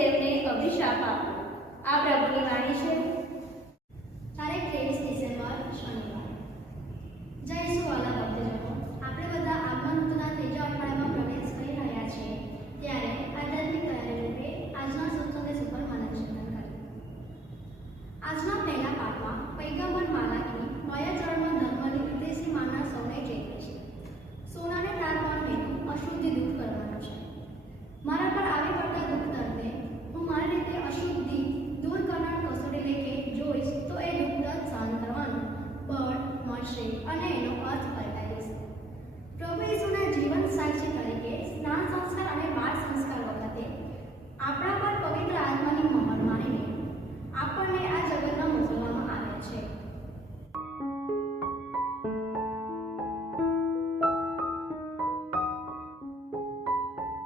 દેવને અભિશાપ આપો. આ પ્રભુની વાણી છે. તારે ત્રેવીસ ડિસેમ્બર શનિવાર.